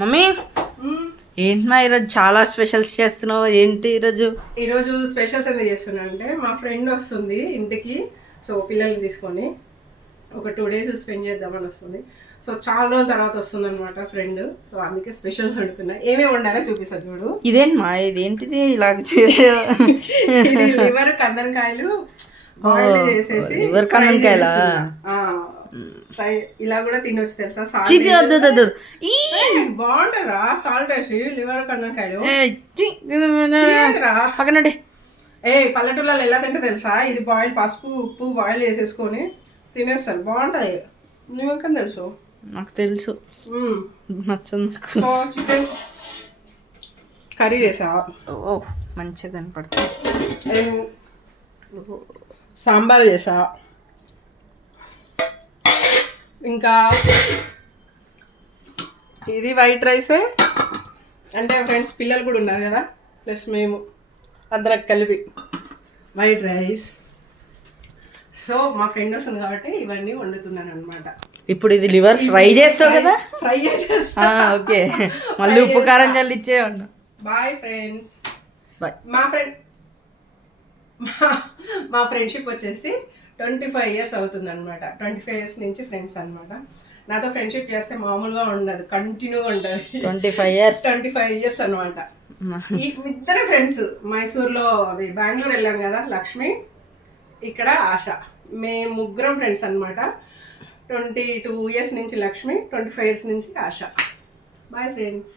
Mummy ఏంటి మా ఈరోజు చాలా స్పెషల్స్ చేస్తున్నావు ఏంటి ఈరోజు స్పెషల్స్ ఎందుకు చేస్తున్నా అంటే మా ఫ్రెండ్ వస్తుంది ఇంటికి. సో పిల్లల్ని తీసుకొని ఒక 2 days స్పెండ్ చేద్దామని వస్తుంది. సో చాలా రోజుల తర్వాత వస్తుంది అనమాట ఫ్రెండ్. సో అందుకే స్పెషల్స్ వండుతున్నా. ఏమేమి వండారో చూపిస్తాను చూడు. ఇదేంటిది ఇలాగ చేసే ఇది లివర్ కందనకాయలు బాయిల్ చేసేసి లివర్ కందనకాయలా ఫ్రై ఇలా కూడా తినొచ్చు తెలుసా. బాగుంటారా సాల్ట్ వేసి లివర్ కందనకాయలు పక్కనండి. పల్లెటూళ్ళలో ఎలా తింటే తెలుసా, ఇది బాయిల్ పసుపు ఉప్పు బాయిల్ చేసేసుకొని తినేస్తారు, బాగుంటుంది. నువ్వెంకం తెలుసు? నాకు తెలుసు. నచ్చింది. సో చికెన్ కర్రీ చేసా. ఓ మంచిగా కనపడుతుంది. సాంబార్ చేసా. ఇంకా ఇది వైట్ రైసే, అంటే ఫ్రెండ్స్ పిల్లలు కూడా ఉన్నారు కదా, ప్లస్ మేము అందరం కలిపి వైట్ రైస్. సో మా ఫ్రెండ్ వస్తుంది కాబట్టి ఇవన్నీ వండుతున్నాను అనమాట. ఇప్పుడు ఇది లివర్ ఫ్రై చేస్తావు కదా? ఫ్రై చేస్తా. ఓకే, మళ్ళీ ఉప్పు కారం చల్లి ఇచ్చేయండి. Bye friends. బాయ్. మా ఫ్రెండ్షిప్ వచ్చేసి 25 years అవుతుంది అనమాట. 25 years నుంచి ఫ్రెండ్స్ అనమాట. నాతో ఫ్రెండ్షిప్ చేస్తే మామూలుగా ఉండదు, కంటిన్యూగా ఉంటుంది. 25 years అనమాట. ఈ ఇద్దరు ఫ్రెండ్స్ మైసూర్లో, అది బెంగళూరు వెళ్ళాం కదా, లక్ష్మి, ఇక్కడ ఆశ, మేము ముగ్గురం ఫ్రెండ్స్ అనమాట. 22 years నుంచి లక్ష్మి, 25 years నుంచి ఆశ. Bye friends.